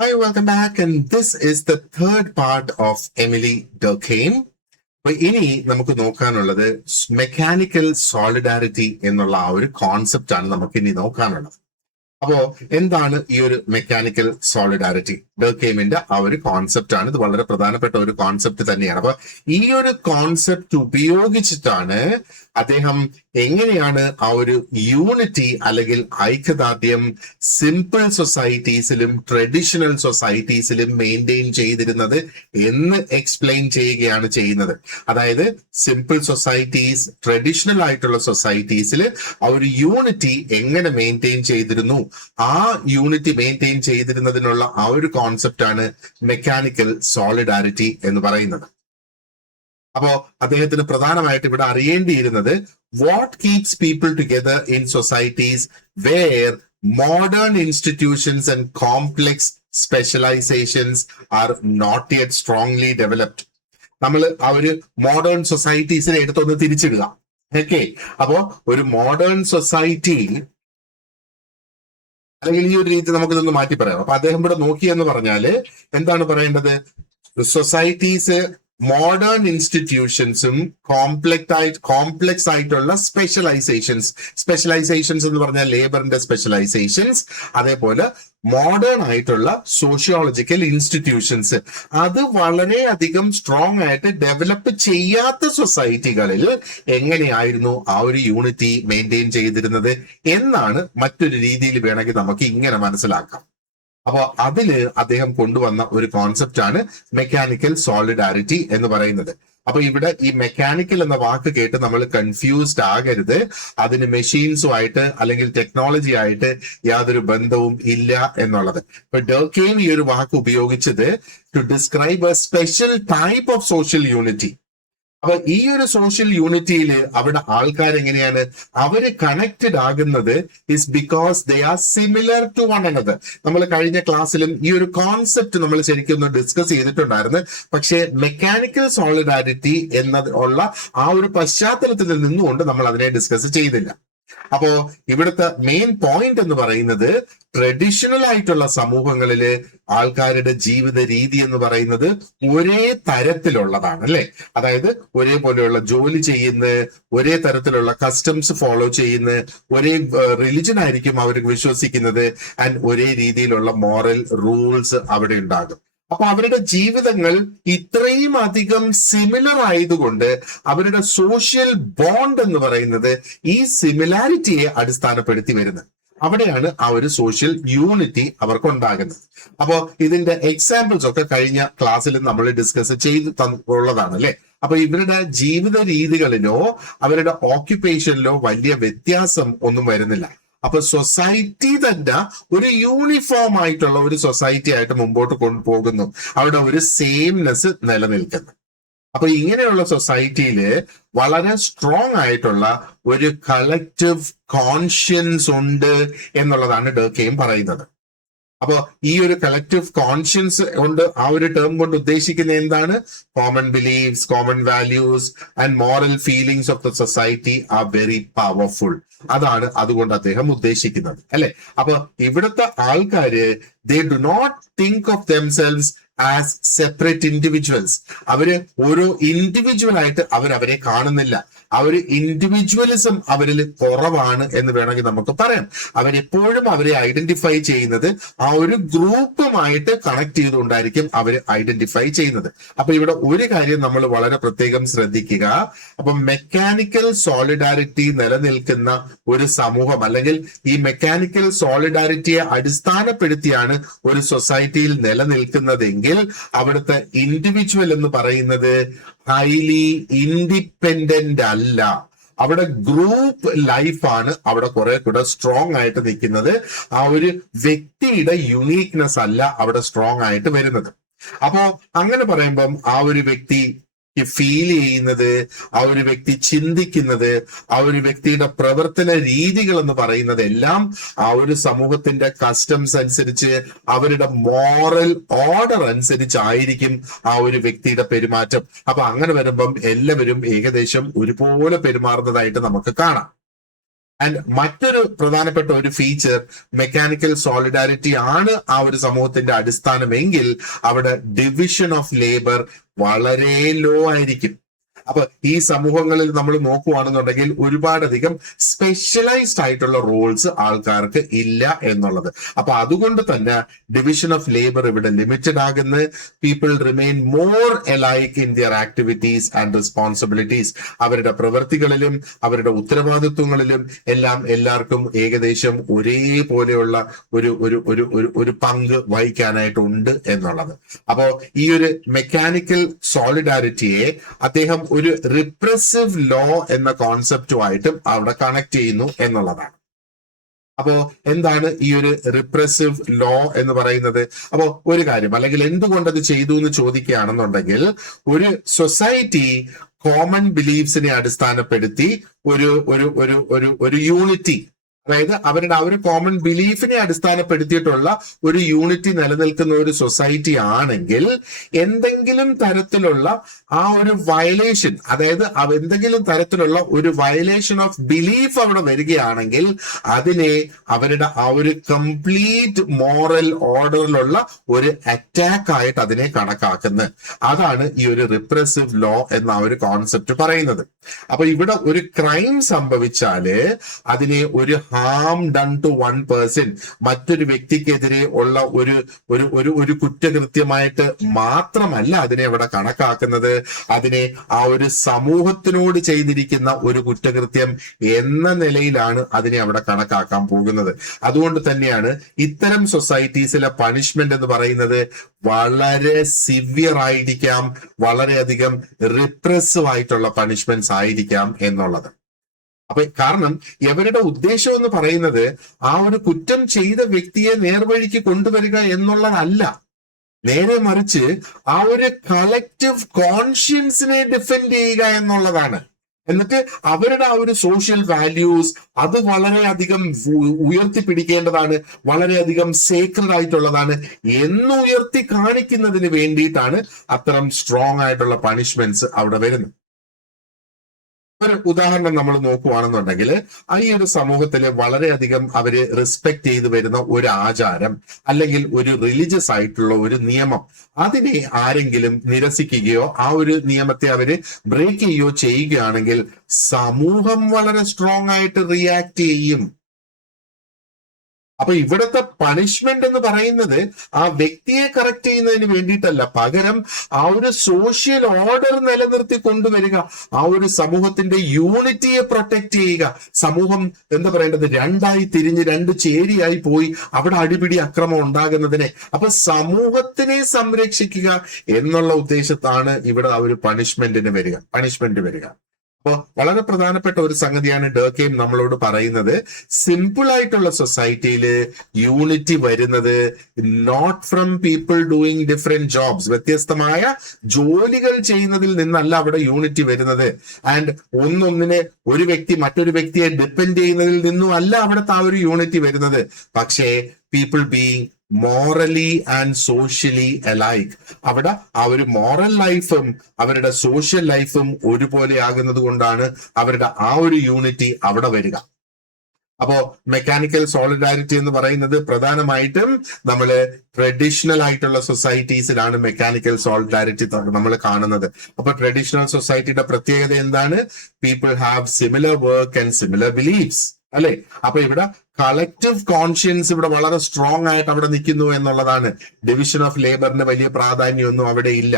Hi, welcome back. And this is the third part of Emily Durkheim. അപ്പൊ ഇനി നമുക്ക് നോക്കാനുള്ളത് mechanical solidarity എന്നുള്ള ആ ഒരു കോൺസെപ്റ്റ് ആണ് നമുക്ക് ഇനി നോക്കാനുള്ളത്. അപ്പോ എന്താണ് ഈ ഒരു മെക്കാനിക്കൽ സോളിഡാരിറ്റി? ഡർകെയിമിന്റെ ആ ഒരു കോൺസെപ്റ്റ് ആണ്. ഇത് വളരെ പ്രധാനപ്പെട്ട ഒരു കോൺസെപ്റ്റ് തന്നെയാണ്. അപ്പൊ ഈ ഒരു കോൺസെപ്റ്റ് ഉപയോഗിച്ചിട്ടാണ് അദ്ദേഹം എങ്ങനെയാണ് ആ ഒരു യൂണിറ്റി അല്ലെങ്കിൽ ഐക്യദാർഢ്യം സിമ്പിൾ സൊസൈറ്റീസിലും ട്രഡീഷണൽ സൊസൈറ്റീസിലും മെയിൻറ്റെയിൻ ചെയ്തിരുന്നത് എന്ന് എക്സ്പ്ലെയിൻ ചെയ്യുകയാണ് ചെയ്യുന്നത്. അതായത് സിമ്പിൾ സൊസൈറ്റീസ്, ട്രഡീഷണൽ ആയിട്ടുള്ള സൊസൈറ്റീസിൽ ആ ഒരു യൂണിറ്റി എങ്ങനെ മെയിൻറ്റെയിൻ ചെയ്തിരുന്നു, ആ യൂണിറ്റി മെയിൻറ്റെയിൻ ചെയ്തിരുന്നതിനുള്ള ആ ഒരു കോൺസെപ്റ്റ് ആണ് മെക്കാനിക്കൽ സോളിഡാരിറ്റി എന്ന് പറയുന്നത്. അപ്പോ അദ്ദേഹത്തിന് പ്രധാനമായിട്ട് ഇവിടെ അറിയേണ്ടിയിരുന്നത് what keeps people together in societies where modern institutions and complex specialisations are not yet strongly developed. നമ്മൾ ആ ഒരു മോഡേൺ സൊസൈറ്റീസിനെ എടുത്തൊന്ന് തിരിച്ചിടുക. ഓക്കെ, അപ്പോ ഒരു മോഡേൺ സൊസൈറ്റി അല്ലെങ്കിൽ ഈ ഒരു രീതി നമുക്കിതൊന്ന് മാറ്റി പറയാം. അപ്പൊ അദ്ദേഹം ഇവിടെ നോക്കിയെന്ന് പറഞ്ഞാല് എന്താണ് പറയേണ്ടത്? സൊസൈറ്റീസ്, മോഡേൺ ഇൻസ്റ്റിറ്റ്യൂഷൻസും കോംപ്ലെക്സ് ആയിട്ടുള്ള സ്പെഷ്യലൈസേഷൻസ് എന്ന് പറഞ്ഞാൽ ലേബറിന്റെ സ്പെഷ്യലൈസേഷൻസ്, അതേപോലെ മോഡേൺ ആയിട്ടുള്ള സോഷ്യോളജിക്കൽ ഇൻസ്റ്റിറ്റ്യൂഷൻസ്, അത് വളരെയധികം സ്ട്രോങ് ആയിട്ട് ഡെവലപ്പ് ചെയ്യാത്ത സൊസൈറ്റികളിൽ എങ്ങനെയായിരുന്നു ആ ഒരു യൂണിറ്റി മെയിൻറ്റെയിൻ ചെയ്തിരുന്നത് എന്നാണ് മറ്റൊരു രീതിയിൽ വേണമെങ്കിൽ നമുക്ക് ഇങ്ങനെ മനസ്സിലാക്കാം. അപ്പൊ അതില് അദ്ദേഹം കൊണ്ടുവന്ന ഒരു കോൺസെപ്റ്റ് ആണ് മെക്കാനിക്കൽ സോളിഡാരിറ്റി എന്ന് പറയുന്നത്. അപ്പൊ ഇവിടെ ഈ മെക്കാനിക്കൽ എന്ന വാക്ക് കേട്ട് നമ്മൾ കൺഫ്യൂസ്ഡ് ആകരുത്. അതിന് മെഷീൻസുമായിട്ട് അല്ലെങ്കിൽ ടെക്നോളജി ആയിട്ട് യാതൊരു ബന്ധവും ഇല്ല എന്നുള്ളത്. ഇപ്പൊ ഡർകെയിം ഈ ഒരു വാക്ക് ഉപയോഗിച്ചത് to describe a special type of social unity. അപ്പൊ ഈ ഒരു സോഷ്യൽ യൂണിറ്റിയിൽ അവിടെ ആൾക്കാർ എങ്ങനെയാണ് അവര് കണക്റ്റഡ് ആകുന്നത് is because they are similar to one another. നമ്മൾ കഴിഞ്ഞ ക്ലാസ്സിലും ഈ ഒരു കോൺസെപ്റ്റ് നമ്മൾ ശരിക്കും ഒന്ന് ഡിസ്കസ് ചെയ്തിട്ടുണ്ടായിരുന്നു. പക്ഷേ മെക്കാനിക്കൽ സോളിഡാരിറ്റി എന്നുള്ള ആ ഒരു പശ്ചാത്തലത്തിൽ നിന്നുകൊണ്ട് നമ്മൾ അതിനെ ഡിസ്കസ് ചെയ്തില്ല. അപ്പോ ഇവിടുത്തെ മെയിൻ പോയിന്റ് എന്ന് പറയുന്നത് ട്രഡീഷണൽ ആയിട്ടുള്ള സമൂഹങ്ങളില് ആൾക്കാരുടെ ജീവിത രീതി എന്ന് പറയുന്നത് ഒരേ തരത്തിലുള്ളതാണ്, അല്ലെ? അതായത് ഒരേപോലെയുള്ള ജോലി ചെയ്യുന്ന, ഒരേ തരത്തിലുള്ള കസ്റ്റംസ് ഫോളോ ചെയ്യുന്ന, ഒരേ റിലിജൻ ആയിരിക്കും അവർ വിശ്വസിക്കുന്നത്, ആൻഡ് ഒരേ രീതിയിലുള്ള മോറൽ റൂൾസ് അവിടെ ഉണ്ടാകും. അപ്പൊ അവരുടെ ജീവിതങ്ങൾ ഇത്രയും അധികം സിമിലർ ആയതുകൊണ്ട് അവരുടെ സോഷ്യൽ ബോണ്ട് എന്ന് പറയുന്നത് ഈ സിമിലാരിറ്റിയെ അടിസ്ഥാനപ്പെടുത്തി വരുന്നത്. അവിടെയാണ് ആ ഒരു സോഷ്യൽ യൂണിറ്റി അവർക്ക് ഉണ്ടാകുന്നത്. അപ്പോ ഇതിന്റെ എക്സാമ്പിൾസ് ഒക്കെ കഴിഞ്ഞ ക്ലാസ്സിൽ നമ്മൾ ഡിസ്കസ് ചെയ്ത് ഉള്ളതാണ്, അല്ലെ? അപ്പൊ ഇവരുടെ ജീവിത രീതികളിലോ അവരുടെ ഓക്യുപ്പേഷനിലോ വലിയ വ്യത്യാസം ഒന്നും വരുന്നില്ല. അപ്പൊ സൊസൈറ്റി തന്നെ ഒരു യൂണിഫോം ആയിട്ടുള്ള ഒരു സൊസൈറ്റി ആയിട്ട് മുമ്പോട്ട് കൊണ്ടുപോകുന്നു. അവിടെ ഒരു സെയിംനെസ് നിലനിൽക്കുന്നു. അപ്പൊ ഇങ്ങനെയുള്ള സൊസൈറ്റിയില് വളരെ സ്ട്രോങ് ആയിട്ടുള്ള ഒരു കളക്റ്റീവ് കോൺഷ്യൻസ് ഉണ്ട് എന്നുള്ളതാണ് ഡർകെയിം പറയുന്നത്. അപ്പൊ ഈ ഒരു കളക്റ്റീവ് കോൺഷ്യൻസ് കൊണ്ട് ആ ഒരു ടേം കൊണ്ട് ഉദ്ദേശിക്കുന്ന എന്താണ്? Common believes, common values and moral feelings of the society are very powerful. അതാണ് അതുകൊണ്ട് അദ്ദേഹം ഉദ്ദേശിക്കുന്നത്, അല്ലെ? അപ്പൊ ഇവിടുത്തെ ആൾക്കാര് they do not think of themselves as separate individuals. അവര് ഓരോ ഇൻഡിവിജ്വൽ ആയിട്ട് അവരെ കാണുന്നില്ല. അവര് ഇൻഡിവിജ്വലിസം അവരിൽ കുറവാണ് എന്ന് വേണമെങ്കിൽ നമുക്ക് പറയാം. അവരെപ്പോഴും അവരെ ഐഡന്റിഫൈ ചെയ്യുന്നത് ആ ഒരു ഗ്രൂപ്പുമായിട്ട് കണക്ട് ചെയ്തുകൊണ്ടായിരിക്കും അവര് ഐഡന്റിഫൈ ചെയ്യുന്നത്. അപ്പൊ ഇവിടെ ഒരു കാര്യം നമ്മൾ വളരെ പ്രത്യേകം ശ്രദ്ധിക്കുക. അപ്പൊ മെക്കാനിക്കൽ സോളിഡാരിറ്റി നിലനിൽക്കുന്ന ഒരു സമൂഹം, അല്ലെങ്കിൽ ഈ മെക്കാനിക്കൽ സോളിഡാരിറ്റിയെ അടിസ്ഥാനപ്പെടുത്തിയാണ് ഒരു സൊസൈറ്റിയിൽ നിലനിൽക്കുന്നതെങ്കിൽ അവിടുത്തെ ഇൻഡിവിജ്വൽ എന്ന് പറയുന്നത് ഹൈലി ഇൻഡിപെൻഡന്റ് അല്ല. അവിടെ ഗ്രൂപ്പ് ലൈഫാണ് അവിടെ കുറെ കൂടെ സ്ട്രോങ് ആയിട്ട് നിൽക്കുന്നത്. ആ ഒരു വ്യക്തിയുടെ യുണീക്നെസ് അല്ല അവിടെ സ്ട്രോങ് ആയിട്ട് വരുന്നത്. അപ്പോ അങ്ങനെ പറയുമ്പം ആ ഒരു വ്യക്തി ഫീൽ ചെയ്യുന്നത്, ആ ഒരു വ്യക്തി ചിന്തിക്കുന്നത്, ആ ഒരു വ്യക്തിയുടെ പ്രവർത്തന രീതികൾ എന്ന് പറയുന്നത് എല്ലാം ആ ഒരു സമൂഹത്തിന്റെ കസ്റ്റംസ് അനുസരിച്ച്, അവരുടെ മോറൽ ഓർഡർ അനുസരിച്ചായിരിക്കും ആ ഒരു വ്യക്തിയുടെ പെരുമാറ്റം. അപ്പൊ അങ്ങനെ വരുമ്പം എല്ലാവരും ഏകദേശം ഒരുപോലെ പെരുമാറുന്നതായിട്ട് നമുക്ക് കാണാം. ആൻഡ് മറ്റൊരു പ്രധാനപ്പെട്ട ഒരു ഫീച്ചർ മെക്കാനിക്കൽ സോളിഡാരിറ്റി ആണ് ആ ഒരു സമൂഹത്തിന്റെ അടിസ്ഥാനമെങ്കിൽ അവിടെ ഡിവിഷൻ ഓഫ് ലേബർ വളരെ ലോ ആയിരിക്കും. അപ്പൊ ഈ സമൂഹങ്ങളിൽ നമ്മൾ നോക്കുകയാണെന്നുണ്ടെങ്കിൽ ഒരുപാടധികം സ്പെഷ്യലൈസ്ഡ് ആയിട്ടുള്ള റോൾസ് ആൾക്കാർക്ക് ഇല്ല എന്നുള്ളത്. അപ്പൊ അതുകൊണ്ട് തന്നെ ഡിവിഷൻ ഓഫ് ലേബർ ഇവിടെ ലിമിറ്റഡ് ആകുന്നു. People remain more alike in their activities and responsibilities. അവരുടെ പ്രവൃത്തികളിലും അവരുടെ ഉത്തരവാദിത്വങ്ങളിലും എല്ലാം എല്ലാവർക്കും ഏകദേശം ഒരേപോലെയുള്ള ഒരു ഒരു ഒരു ഒരു പങ്ക് വഹിക്കാനായിട്ടുണ്ട് എന്നുള്ളത്. അപ്പോ ഈ ഒരു മെക്കാനിക്കൽ സോളിഡാരിറ്റിയെ അദ്ദേഹം ഒരു റിപ്രസീവ് ലോ എന്ന കോൺസെപ്റ്റുമായിട്ടും അവിടെ കണക്ട് ചെയ്യുന്നു എന്നുള്ളതാണ്. അപ്പോ എന്താണ് ഈ ഒരു റിപ്രസീവ് ലോ എന്ന് പറയുന്നത്? അപ്പോ ഒരു കാര്യം, അല്ലെങ്കിൽ എന്തുകൊണ്ടത് ചെയ്തു എന്ന് ചോദിക്കുകയാണെന്നുണ്ടെങ്കിൽ, ഒരു സൊസൈറ്റി കോമൺ ബിലീഫ്സിനെ അടിസ്ഥാനപ്പെടുത്തി ഒരു ഒരു ഒരു ഒരു ഒരു യൂണിറ്റി, അതായത് അവരുടെ ആ ഒരു കോമൺ ബിലീഫിനെ അടിസ്ഥാനപ്പെടുത്തിയിട്ടുള്ള ഒരു യൂണിറ്റി നിലനിൽക്കുന്ന ഒരു സൊസൈറ്റി ആണെങ്കിൽ എന്തെങ്കിലും തരത്തിലുള്ള ആ ഒരു വയലേഷൻ, അതായത് എന്തെങ്കിലും തരത്തിലുള്ള ഒരു വയലേഷൻ ഓഫ് ബിലീഫ് അവിടെ വരികയാണെങ്കിൽ അതിനെ അവരുടെ ആ ഒരു കംപ്ലീറ്റ് മോറൽ ഓർഡറിലുള്ള ഒരു അറ്റാക്ക് ആയിട്ട് അതിനെ കണക്കാക്കുന്നത്. അതാണ് ഈ ഒരു റിപ്രസീവ് ലോ എന്ന ഒരു കോൺസെപ്റ്റ് പറയുന്നത്. അപ്പൊ ഇവിടെ ഒരു ക്രൈം സംഭവിച്ചാല് അതിനെ ഒരു harm done to one person, മറ്റൊരു വ്യക്തിക്കെതിരെ ഉള്ള ഒരു ഒരു ഒരു ഒരു കുറ്റകൃത്യമായിട്ട് മാത്രമല്ല അതിനെ അവിടെ കണക്കാക്കുന്നത്, അതിനെ ആ ഒരു സമൂഹത്തിനോട് ചെയ്തിരിക്കുന്ന ഒരു കുറ്റകൃത്യം എന്ന നിലയിലാണ് അതിനെ അവിടെ കണക്കാക്കാൻ പോകുന്നത്. അതുകൊണ്ട് തന്നെയാണ് ഇത്തരം സൊസൈറ്റീസിലെ പണിഷ്മെന്റ് എന്ന് പറയുന്നത് വളരെ സിവിയർ ആയിരിക്കാം, വളരെയധികം റിപ്രസീവ് ആയിട്ടുള്ള പണിഷ്മെന്റ്സ് ആയിരിക്കാം എന്നുള്ളത്. അപ്പൊ കാരണം ഇവരുടെ ഉദ്ദേശം എന്ന് പറയുന്നത് ആ ഒരു കുറ്റം ചെയ്ത വ്യക്തിയെ നേർവഴിക്ക് കൊണ്ടുവരിക എന്നുള്ളതല്ല, നേരെ മറിച്ച് ആ ഒരു കളക്റ്റീവ് കോൺഷ്യൻസിനെ ഡിഫെൻഡ് ചെയ്യുക എന്നുള്ളതാണ്. എന്നിട്ട് അവരുടെ ആ ഒരു സോഷ്യൽ വാല്യൂസ് അത് വളരെയധികം ഉയർത്തിപ്പിടിക്കേണ്ടതാണ്, വളരെയധികം സേക്രഡ് ആയിട്ടുള്ളതാണ് എന്ന് ഉയർത്തി കാണിക്കുന്നതിന് വേണ്ടിയിട്ടാണ് അത്തരം സ്ട്രോങ് ആയിട്ടുള്ള പണിഷ്മെന്റ്സ് അവിടെ വരുന്നത്. ഒരു ഉദാഹരണം നമ്മൾ നോക്കുകയാണെന്നുണ്ടെങ്കിൽ, ഈ ഒരു സമൂഹത്തില് വളരെയധികം അവര് റെസ്പെക്ട് ചെയ്തു വരുന്ന ഒരു ആചാരം അല്ലെങ്കിൽ ഒരു റിലീജിയസ് ആയിട്ടുള്ള ഒരു നിയമം, അതിനെ ആരെങ്കിലും നിരസിക്കുകയോ ആ ഒരു നിയമത്തെ അവര് ബ്രേക്ക് ചെയ്യുകയോ ചെയ്യുകയാണെങ്കിൽ സമൂഹം വളരെ സ്ട്രോങ് ആയിട്ട് റിയാക്ട് ചെയ്യും. അപ്പൊ ഇവിടുത്തെ പണിഷ്മെന്റ് എന്ന് പറയുന്നത് ആ വ്യക്തിയെ കറക്റ്റ് ചെയ്യുന്നതിന് വേണ്ടിയിട്ടല്ല, പകരം ആ ഒരു സോഷ്യൽ ഓർഡർ നിലനിർത്തി കൊണ്ടുവരിക, ആ ഒരു സമൂഹത്തിന്റെ യൂണിറ്റിയെ പ്രൊട്ടക്ട് ചെയ്യുക. സമൂഹം എന്താ പറയേണ്ടത്, രണ്ടായി തിരിഞ്ഞ് രണ്ട് ചേരിയായി പോയി അവിടെ അടിപിടി അക്രമം ഉണ്ടാകുന്നതിനെ, അപ്പൊ സമൂഹത്തിനെ സംരക്ഷിക്കുക എന്നുള്ള ഉദ്ദേശത്താണ് ഇവിടെ ആ ഒരു പണിഷ്മെന്റ് വരിക. അപ്പൊ വളരെ പ്രധാനപ്പെട്ട ഒരു സംഗതിയാണ് ഡർക്കെയിം നമ്മളോട് പറയുന്നത്. സിമ്പിൾ ആയിട്ടുള്ള സൊസൈറ്റിയിൽ യൂണിറ്റി വരുന്നത് not from people doing different jobs, വ്യത്യസ്തമായ ജോലികൾ ചെയ്യുന്നതിൽ നിന്നല്ല അവിടെ യൂണിറ്റി വരുന്നത്. ആൻഡ് ഒന്നൊന്നിനെ ഒരു വ്യക്തി മറ്റൊരു വ്യക്തിയെ ഡിപ്പെൻഡ് ചെയ്യുന്നതിൽ നിന്നും അല്ല അവിടുത്തെ ആ ഒരു യൂണിറ്റി വരുന്നത്. പക്ഷേ people being morally and socially alike, അവിടെ ആ ഒരു മോറൽ ലൈഫും അവരുടെ സോഷ്യൽ ലൈഫും ഒരുപോലെ ആകുന്നത് കൊണ്ടാണ് അവരുടെ ആ ഒരു യൂണിറ്റി അവിടെ വരിക. അപ്പോ മെക്കാനിക്കൽ സോളിഡാരിറ്റി എന്ന് പറയുന്നത് പ്രധാനമായിട്ടും നമ്മള് ട്രഡീഷണൽ ആയിട്ടുള്ള സൊസൈറ്റീസിലാണ് മെക്കാനിക്കൽ സോളിഡാരിറ്റി നമ്മൾ കാണുന്നത്. അപ്പൊ ട്രഡീഷണൽ സൊസൈറ്റിയുടെ പ്രത്യേകത എന്താണ്? People have similar work and similar beliefs, അല്ലെ? അപ്പൊ ഇവിടെ കളക്റ്റീവ് കോൺഷ്യൻസ് ഇവിടെ വളരെ സ്ട്രോങ് ആയിട്ട് അവിടെ നിൽക്കുന്നു എന്നുള്ളതാണ്. ഡിവിഷൻ ഓഫ് ലേബറിന് വലിയ പ്രാധാന്യമൊന്നും അവിടെ ഇല്ല.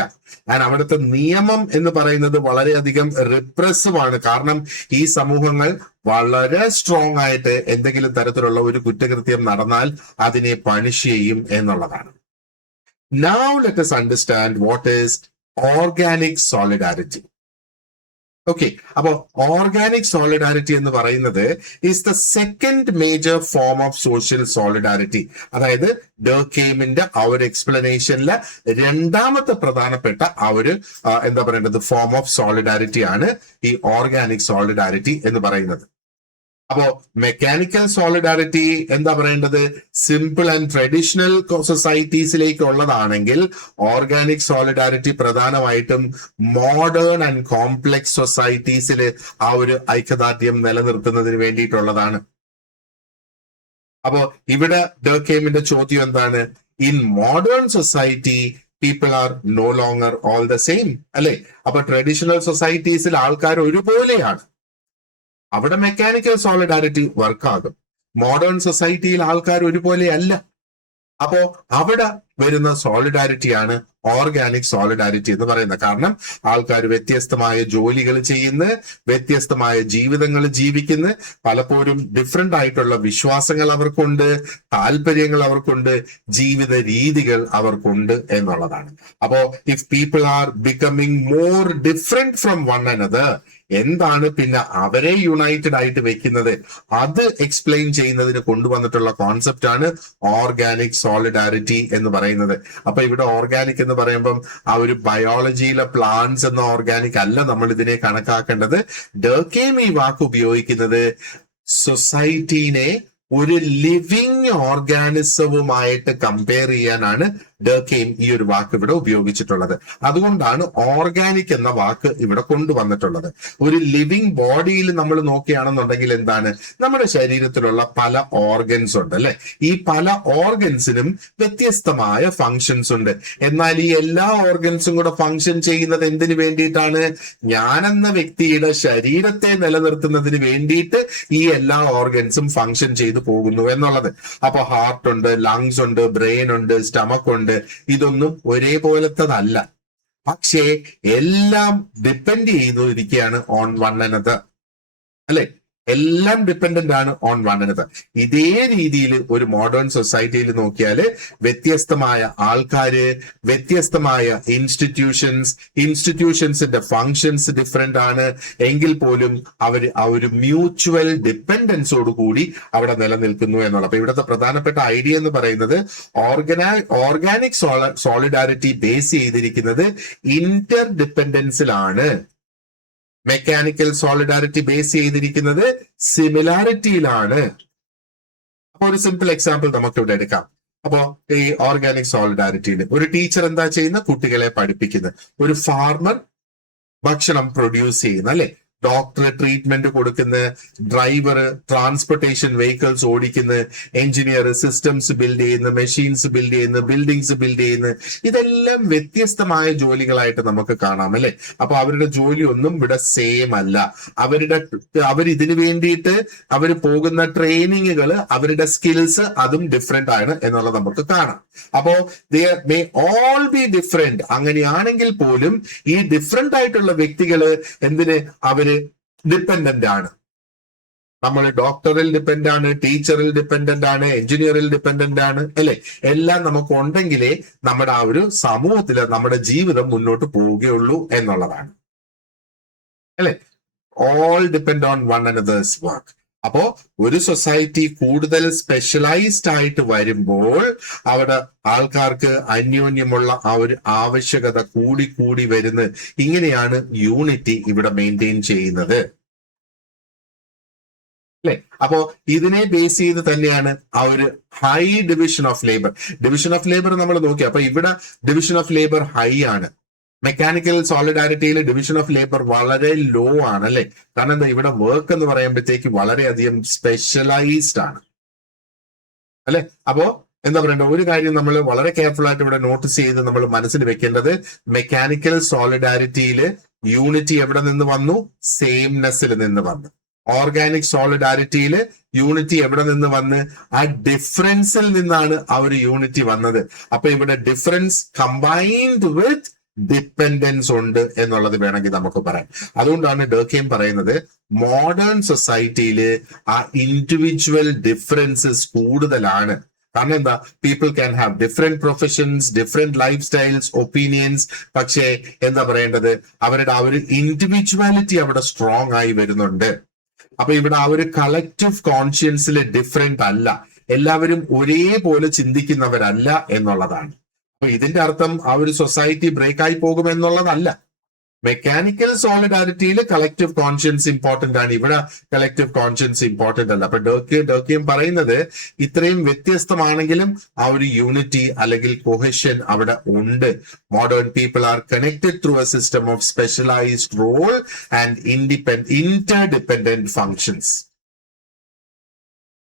ആൻഡ് അവിടുത്തെ നിയമം എന്ന് പറയുന്നത് വളരെയധികം റിപ്രസീവ് ആണ്. കാരണം ഈ സമൂഹങ്ങൾ വളരെ സ്ട്രോങ് ആയിട്ട് എന്തെങ്കിലും തരത്തിലുള്ള ഒരു കുറ്റകൃത്യം നടന്നാൽ അതിനെ പണിഷ് ചെയ്യും എന്നുള്ളതാണ്. Now let us understand what is organic solidarity. Okay, അപ്പോ ഓർഗാനിക് സോളിഡാരിറ്റി എന്ന് പറയുന്നത് is the second major form of social solidarity. അതായത് ഡർക്കെയിമിന്റെ ആ ഒരു എക്സ്പ്ലനേഷനിലെ രണ്ടാമത്തെ പ്രധാനപ്പെട്ട ആ ഒരു എന്താ പറയേണ്ടത് ഫോം ഓഫ് സോളിഡാരിറ്റി ആണ് ഈ ഓർഗാനിക് സോളിഡാരിറ്റി എന്ന് പറയുന്നത്. അപ്പോ മെക്കാനിക്കൽ സോളിഡാരിറ്റി എന്താ പറയേണ്ടത്, സിമ്പിൾ ആൻഡ് ട്രഡീഷണൽ സൊസൈറ്റീസിലേക്ക് ഉള്ളതാണെങ്കിൽ ഓർഗാനിക് സോളിഡാരിറ്റി പ്രധാനമായിട്ടും മോഡേൺ ആൻഡ് കോംപ്ലക്സ് സൊസൈറ്റീസിൽ ആ ഒരു ഐക്യദാർഢ്യം നിലനിർത്തുന്നതിന് വേണ്ടിയിട്ടുള്ളതാണ്. അപ്പോ ഇവിടെ ഡർക്കെയിമിന്റെ ചോദ്യം എന്താണ്, in modern society people are no longer all the same അല്ലെ. അപ്പൊ ട്രഡീഷണൽ സൊസൈറ്റീസിൽ ആൾക്കാർ ഒരുപോലെയാണ്, അവിടെ മെക്കാനിക്കൽ സോളിഡാരിറ്റി വർക്കാകും. മോഡേൺ സൊസൈറ്റിയിൽ ആൾക്കാർ ഒരുപോലെ അല്ല. അപ്പോ അവിടെ വരുന്ന സോളിഡാരിറ്റിയാണ് ഓർഗാനിക് സോളിഡാരിറ്റി എന്ന് പറയുന്നത്. കാരണം ആൾക്കാർ വ്യത്യസ്തമായ ജോലികൾ ചെയ്യുന്നു, വ്യത്യസ്തമായ ജീവിതങ്ങൾ ജീവിക്കുന്നു, പലപ്പോഴും ഡിഫറെന്റ് ആയിട്ടുള്ള വിശ്വാസങ്ങൾ അവർക്കുണ്ട്, താല്പര്യങ്ങൾ അവർക്കുണ്ട്, ജീവിത രീതികൾ അവർക്കുണ്ട് എന്നുള്ളതാണ്. അപ്പോ if people are becoming more different from one another, എന്താണ് പിന്നെ അവരെ യുണൈറ്റഡ് ആയിട്ട് വെക്കുന്നത്, അത് എക്സ്പ്ലെയിൻ ചെയ്യുന്നതിന് കൊണ്ടുവന്നിട്ടുള്ള കോൺസെപ്റ്റ് ആണ് ഓർഗാനിക് സോളിഡാരിറ്റി എന്ന് പറയുന്നത്. അപ്പൊ ഇവിടെ ഓർഗാനിക് എന്ന് പറയുമ്പം ആ ഒരു ബയോളജിയിലെ പ്ലാന്റ്സ് എന്ന ഓർഗാനിക് അല്ല നമ്മൾ ഇതിനെ കണക്കാക്കേണ്ടത്. ഡർക്കെയിം ഈ വാക്ക് ഉപയോഗിക്കുന്നത് സൊസൈറ്റീനെ ഒരു ലിവിങ് ഓർഗാനിസവുമായിട്ട് കമ്പയർ ചെയ്യാനാണ് ഡർക്കെയിം ഈ ഒരു വാക്ക് ഇവിടെ ഉപയോഗിച്ചിട്ടുള്ളത്. അതുകൊണ്ടാണ് ഓർഗാനിക് എന്ന വാക്ക് ഇവിടെ കൊണ്ടുവന്നിട്ടുള്ളത്. ഒരു ലിവിങ് ബോഡിയിൽ നമ്മൾ നോക്കുകയാണെന്നുണ്ടെങ്കിൽ എന്താണ്, നമ്മുടെ ശരീരത്തിലുള്ള പല ഓർഗൻസ് ഉണ്ട് അല്ലെ. ഈ പല ഓർഗൻസിനും വ്യത്യസ്തമായ ഫങ്ഷൻസ് ഉണ്ട്. എന്നാൽ ഈ എല്ലാ ഓർഗൻസും കൂടെ ഫങ്ഷൻ ചെയ്യുന്നത് എന്തിനു വേണ്ടിയിട്ടാണ്, ഞാനെന്ന വ്യക്തിയുടെ ശരീരത്തെ നിലനിർത്തുന്നതിന് വേണ്ടിയിട്ട് ഈ എല്ലാ ഓർഗൻസും ഫങ്ഷൻ ചെയ്തു പോകുന്നു എന്നുള്ളത്. അപ്പൊ ഹാർട്ട് ഉണ്ട്, ലങ്സ് ഉണ്ട്, ബ്രെയിൻ ഉണ്ട്, സ്റ്റമക്ക് ഉണ്ട്. ഇതൊന്നും ഒരേപോലത്തതല്ല, പക്ഷേ എല്ലാം ഡിപ്പെൻഡ് ചെയ്തിരിക്കുകയാണ് ഓൺ വൺ അനദർ അല്ലെ. എല്ലാം ഡിപ്പെൻഡന്റ് ആണ് ഓൺ വൺ അനദർ. ഇതേ രീതിയിൽ ഒരു മോഡേൺ സൊസൈറ്റിയിൽ നോക്കിയാൽ വ്യത്യസ്തമായ ആൾക്കാര്, വ്യത്യസ്തമായ ഇൻസ്റ്റിറ്റ്യൂഷൻസിന്റെ ഫങ്ഷൻസ് ഡിഫറെന്റ് ആണ്, എങ്കിൽ പോലും അവർ ആ ഒരു മ്യൂച്വൽ ഡിപ്പെൻഡൻസോട് കൂടി അവിടെ നിലനിൽക്കുന്നു എന്നുള്ളത്. അപ്പൊ ഇവിടുത്തെ പ്രധാനപ്പെട്ട ഐഡിയ എന്ന് പറയുന്നത് ഓർഗാനിക് സോളിഡാരിറ്റി ബേസ് ചെയ്തിരിക്കുന്നത് ഇന്റർ ഡിപ്പെൻഡൻസിലാണ്. മെക്കാനിക്കൽ സോളിഡാരിറ്റി ബേസ് ചെയ്തിരിക്കുന്നത് സിമിലാരിറ്റിയിലാണ്. അപ്പൊ ഒരു സിമ്പിൾ എക്സാമ്പിൾ നമുക്ക് ഇവിടെ എടുക്കാം. അപ്പോ ഈ ഓർഗാനിക് സോളിഡാരിറ്റിയിൽ ഒരു ടീച്ചർ എന്താ ചെയ്യുന്ന, കുട്ടികളെ പഠിപ്പിക്കുന്നത്. ഒരു ഫാർമർ ഭക്ഷണം പ്രൊഡ്യൂസ് ചെയ്യുന്ന അല്ലെ, ഡോക്ടർ ട്രീറ്റ്മെന്റ് കൊടുക്കുന്ന, ഡ്രൈവർ ട്രാൻസ്പോർട്ടേഷൻ വെഹിക്കിൾസ് ഓടിക്കുന്ന, എഞ്ചിനീയർ സിസ്റ്റംസ് ബിൽഡ് ചെയ്യുന്ന, മെഷീൻസ് ബിൽഡ് ചെയ്യുന്ന, ബിൽഡിങ്സ് ബിൽഡ് ചെയ്യുന്ന, ഇതെല്ലാം വ്യത്യസ്തമായ ജോലികളായിട്ട് നമുക്ക് കാണാം അല്ലെ. അപ്പൊ അവരുടെ ജോലി ഒന്നും ഇവിടെ സെയിം അല്ല. അവരിതിനു വേണ്ടിയിട്ട് അവർ പോകുന്ന ട്രെയിനിങ്ങുകൾ, അവരുടെ സ്കിൽസ് അതും ഡിഫറെന്റ് ആണ് എന്നുള്ളത് നമുക്ക് കാണാം. അപ്പോ മേ ഓൾ ബി ഡിഫറെന്റ്. അങ്ങനെയാണെങ്കിൽ പോലും ഈ ഡിഫറെന്റ് ആയിട്ടുള്ള വ്യക്തികള് എന്തിന്, അവര് ഡിപ്പെൻഡന്റ് ആണ്. നമ്മൾ ഡോക്ടറിൽ ഡിപ്പെൻഡ് ആണ്, ടീച്ചറിൽ ഡിപ്പെൻഡന്റ് ആണ്, എഞ്ചിനീയറിൽ ഡിപ്പെൻഡന്റ് ആണ് അല്ലെ. എല്ലാം നമുക്ക് ഉണ്ടെങ്കിലേ നമ്മുടെ ആ ഒരു സമൂഹത്തില് നമ്മുടെ ജീവിതം മുന്നോട്ട് പോവുകയുള്ളൂ എന്നുള്ളതാണ് അല്ലെ. All depend on one another's work. അപ്പോ ഒരു സൊസൈറ്റി കൂടുതൽ സ്പെഷ്യലൈസ്ഡ് ആയിട്ട് വരുമ്പോൾ അവിടെ ആൾക്കാർക്ക് അന്യോന്യമുള്ള ആ ഒരു ആവശ്യകത കൂടി വരുന്നു. ഇങ്ങനെയാണ് യൂണിറ്റി ഇവിടെ മെയിൻറ്റെയിൻ ചെയ്യുന്നത് അല്ലെ. അപ്പോ ഇതിനെ ബേസ് ചെയ്ത് തന്നെയാണ് ആ ഒരു ഹൈ ഡിവിഷൻ ഓഫ് ലേബർ നമ്മൾ നോക്കി. അപ്പൊ ഇവിടെ ഡിവിഷൻ ഓഫ് ലേബർ ഹൈ ആണ്. മെക്കാനിക്കൽ സോളിഡാരിറ്റിയിൽ ഡിവിഷൻ ഓഫ് ലേബർ വളരെ ലോ ആണ് അല്ലെ. കാരണം എന്താ, ഇവിടെ വർക്ക് എന്ന് പറയുമ്പോഴത്തേക്ക് വളരെയധികം സ്പെഷ്യലൈസ്ഡ് ആണ് അല്ലെ. അപ്പോ എന്താ പറയണ്ട, ഒരു കാര്യം നമ്മൾ വളരെ കെയർഫുൾ ആയിട്ട് ഇവിടെ നോട്ടീസ് ചെയ്ത് നമ്മൾ മനസ്സിൽ വെക്കേണ്ടത്, മെക്കാനിക്കൽ സോളിഡാരിറ്റിയിൽ യൂണിറ്റി എവിടെ നിന്ന് വന്നു, സെയിംനെസ്സിൽ നിന്ന് വന്നു. ഓർഗാനിക് സോളിഡാരിറ്റിയിൽ യൂണിറ്റി എവിടെ നിന്ന് വന്ന്, ആ ഡിഫറൻസിൽ നിന്നാണ് ആ ഒരു യൂണിറ്റി വന്നത്. അപ്പൊ ഇവിടെ ഡിഫറൻസ് കമ്പൈൻഡ് വിത്ത് ഡിപ്പെൻഡൻസ് ഉണ്ട് എന്നുള്ളത് വേണമെങ്കിൽ നമുക്ക് പറയാം. അതുകൊണ്ടാണ് ഡർക്കെയിം പറയുന്നത് മോഡേൺ സൊസൈറ്റിയിൽ ആ ഇൻഡിവിജ്വൽ ഡിഫറൻസസ് കൂടുതലാണ്. കാരണം എന്താ, people can have different professions, different life styles, opinions. പക്ഷേ എന്താ പറയേണ്ടത്, അവരുടെ ആ ഒരു ഇൻഡിവിജ്വാലിറ്റി അവിടെ സ്ട്രോങ് ആയി വരുന്നുണ്ട്. അപ്പൊ ഇവിടെ ആ ഒരു കളക്റ്റീവ് കോൺഷ്യൻസിൽ ഡിഫറെന്റ് അല്ല, എല്ലാവരും ഒരേപോലെ ചിന്തിക്കുന്നവരല്ല എന്നുള്ളതാണ്. അപ്പൊ ഇതിന്റെ അർത്ഥം ആ ഒരു സൊസൈറ്റി ബ്രേക്ക് ആയി പോകും എന്നുള്ളതല്ല. മെക്കാനിക്കൽ സോളിഡാരിറ്റിയിൽ കളക്റ്റീവ് കോൺഷ്യൻസ് ഇമ്പോർട്ടന്റ് ആണ്, ഇവിടെ കളക്റ്റീവ് കോൺഷ്യൻസ് ഇമ്പോർട്ടന്റ് അല്ല. അപ്പൊ ഡർക്കിയും പറയുന്നത് ഇത്രയും വ്യത്യസ്തമാണെങ്കിലും ആ ഒരു യൂണിറ്റി അല്ലെങ്കിൽ കൊഹഷൻ അവിടെ ഉണ്ട്. Modern people are connected through a system of specialized role and interdependent functions.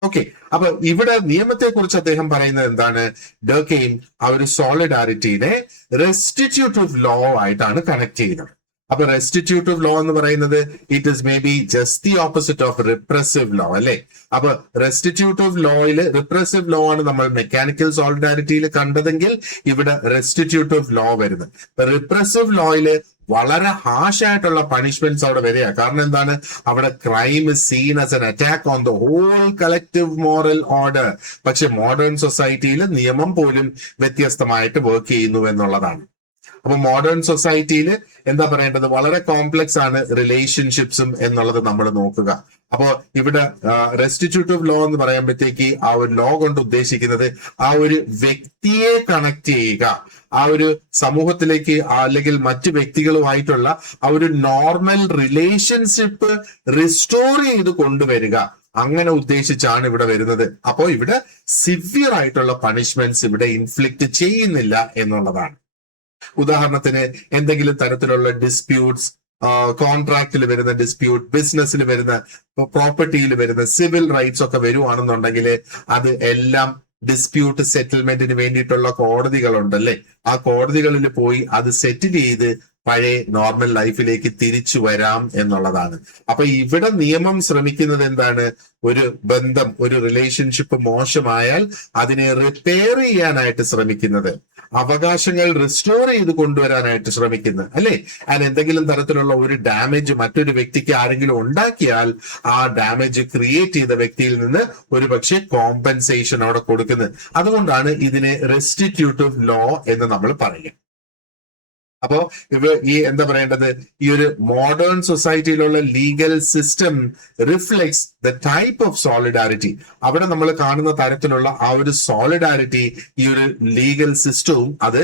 Okay, അപ്പൊ ഇവിടെ നിയമത്തെ കുറിച്ച് അദ്ദേഹം പറയുന്നത് എന്താണ്? ഡർക്കെയിം ആ ഒരു സോളിഡാരിറ്റിനെ റെസ്റ്റിറ്റ്യൂട്ടീവ് ലോ ആയിട്ടാണ് കണക്ട് ചെയ്യുന്നത്. അപ്പൊ റെസ്റ്റിറ്റ്യൂട്ടീവ് ലോ എന്ന് പറയുന്നത് it is may be just the opposite of repressive law അല്ലെ. അപ്പൊ റെസ്റ്റിറ്റ്യൂട്ടീവ് ലോയില് റിപ്രസീവ് ലോ ആണ് നമ്മൾ മെക്കാനിക്കൽ സോളിഡാരിറ്റിയിൽ കണ്ടതെങ്കിൽ ഇവിടെ റെസ്റ്റിറ്റ്യൂട്ടീവ് ലോ വരുന്നത്. റിപ്രസീവ് ലോയില് വളരെ ഹാഷ് ആയിട്ടുള്ള പണിഷ്മെന്റ്സ് അവിടെ വരിക. കാരണം എന്താണ്? അവിടെ crime is seen as an attack on the whole collective moral order. പക്ഷെ മോഡേൺ സൊസൈറ്റിയിൽ നിയമം പോലും വ്യത്യസ്തമായിട്ട് വർക്ക് ചെയ്യുന്നു എന്നുള്ളതാണ്. അപ്പൊ മോഡേൺ സൊസൈറ്റിയിൽ എന്താ പറയേണ്ടത്? വളരെ കോംപ്ലക്സ് ആണ് റിലേഷൻഷിപ്സും എന്നുള്ളത് നമ്മൾ നോക്കുക. അപ്പോ ഇവിടെ റെസ്റ്റിറ്റ്യൂട്ടീവ് ലോ എന്ന് പറയുമ്പോഴത്തേക്ക് ആ ഒരു ലോ കൊണ്ട് ഉദ്ദേശിക്കുന്നത് ആ ഒരു വ്യക്തിയെ കണക്ട് ചെയ്യുക, ആ ഒരു സമൂഹത്തിലേക്ക് അല്ലെങ്കിൽ മറ്റു വ്യക്തികളുമായിട്ടുള്ള ആ ഒരു നോർമൽ റിലേഷൻഷിപ്പ് റിസ്റ്റോർ ചെയ്ത് കൊണ്ടുവരിക, അങ്ങനെ ഉദ്ദേശിച്ചാണ് ഇവിടെ വരുന്നത്. അപ്പോ ഇവിടെ സിവിയർ ആയിട്ടുള്ള പണിഷ്മെന്റ്സ് ഇവിടെ ഇൻഫ്ലിക്റ്റ് ചെയ്യുന്നില്ല എന്നുള്ളതാണ്. ഉദാഹരണത്തിന് എന്തെങ്കിലും തരത്തിലുള്ള ഡിസ്പ്യൂട്ട്സ്, കോൺട്രാക്റ്റിൽ വരുന്ന ഡിസ്പ്യൂട്ട്, ബിസിനസ്സിൽ വരുന്ന, പ്രോപ്പർട്ടിയിൽ വരുന്ന സിവിൽ റൈറ്റ്സ് ഒക്കെ വരുവാണെന്നുണ്ടെങ്കിൽ അത് എല്ലാം ഡിസ്പ്യൂട്ട് സെറ്റിൽമെന്റിന് വേണ്ടിയിട്ടുള്ള കോടതികളുണ്ടല്ലേ, ആ കോടതികളിൽ പോയി അത് സെറ്റിൽ ചെയ്ത് പഴയ നോർമൽ ലൈഫിലേക്ക് തിരിച്ചു വരാം എന്നുള്ളതാണ്. അപ്പൊ ഇവിടെ നിയമം ശ്രമിക്കുന്നത് എന്താണ്? ഒരു ബന്ധം, ഒരു റിലേഷൻഷിപ്പ് മോശമായാൽ അതിനെ റിപ്പയർ ചെയ്യാനായിട്ട് ശ്രമിക്കുന്നത്, അവകാശങ്ങൾ റിസ്റ്റോർ ചെയ്ത് കൊണ്ടുവരാനായിട്ട് ശ്രമിക്കുന്നത് അല്ലെ. അതിന് എന്തെങ്കിലും തരത്തിലുള്ള ഒരു ഡാമേജ് മറ്റൊരു വ്യക്തിക്ക് ആരെങ്കിലും ഉണ്ടാക്കിയാൽ ആ ഡാമേജ് ക്രിയേറ്റ് ചെയ്ത വ്യക്തിയിൽ നിന്ന് ഒരു പക്ഷേ കോമ്പൻസേഷൻ അവിടെ കൊടുക്കുന്നത്. അതുകൊണ്ടാണ് ഇതിനെ റെസ്റ്റിറ്റ്യൂട്ടീവ് ലോ എന്ന് നമ്മൾ പറയുക. അപ്പോ ഈ എന്താ പറയേണ്ടത്? ഈ ഒരു മോഡേൺ സൊസൈറ്റിയിലുള്ള legal system reflects the type of solidarity. അവിടെ നമ്മൾ കാണുന്ന തരത്തിലുള്ള ആ ഒരു സോളിഡാരിറ്റി ഈ ഒരു ലീഗൽ സിസ്റ്റവും അത്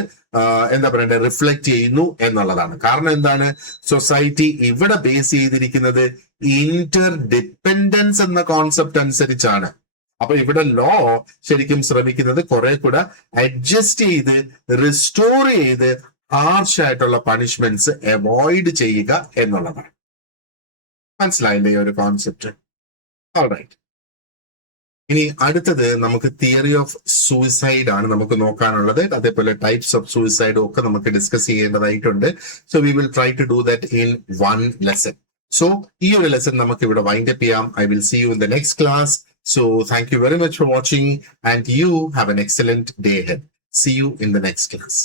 എന്താ പറയണ്ടത് റിഫ്ലക്ട് ചെയ്യുന്നു എന്നുള്ളതാണ്. കാരണം എന്താണ്? സൊസൈറ്റി ഇവിടെ ബേസ് ചെയ്തിരിക്കുന്നത് ഇന്റർ ഡിപ്പെൻഡൻസ് എന്ന കോൺസെപ്റ്റ് അനുസരിച്ചാണ്. അപ്പൊ ഇവിടെ ലോ ശരിക്കും ശ്രമിക്കുന്നത് കുറെ കൂടെ അഡ്ജസ്റ്റ് ചെയ്ത് റിസ്റ്റോർ ചെയ്ത് ഹാർഷ് ആയിട്ടുള്ള പണിഷ്മെന്റ്സ് അവോയ്ഡ് ചെയ്യുക എന്നുള്ളതാണ്. മനസ്സിലായില്ലേ ഈ ഒരു കോൺസെപ്റ്റ്? ഓൾറൈറ്റ്, ഇനി അടുത്തത് നമുക്ക് തിയറി ഓഫ് സൂയിസൈഡ് ആണ് നമുക്ക് നോക്കാനുള്ളത്. അതേപോലെ ടൈപ്സ് ഓഫ് സൂയിസൈഡും ഒക്കെ നമുക്ക് ഡിസ്കസ് ചെയ്യേണ്ടതായിട്ടുണ്ട്. So we will try to do that in one lesson. So ഈ ഒരു ലെസൺ നമുക്ക് ഇവിടെ വൈൻഡ് അപ്പ് ചെയ്യാം. I will see you in the next class. So thank you very much for watching and you have an excellent day ahead. See you in the next class.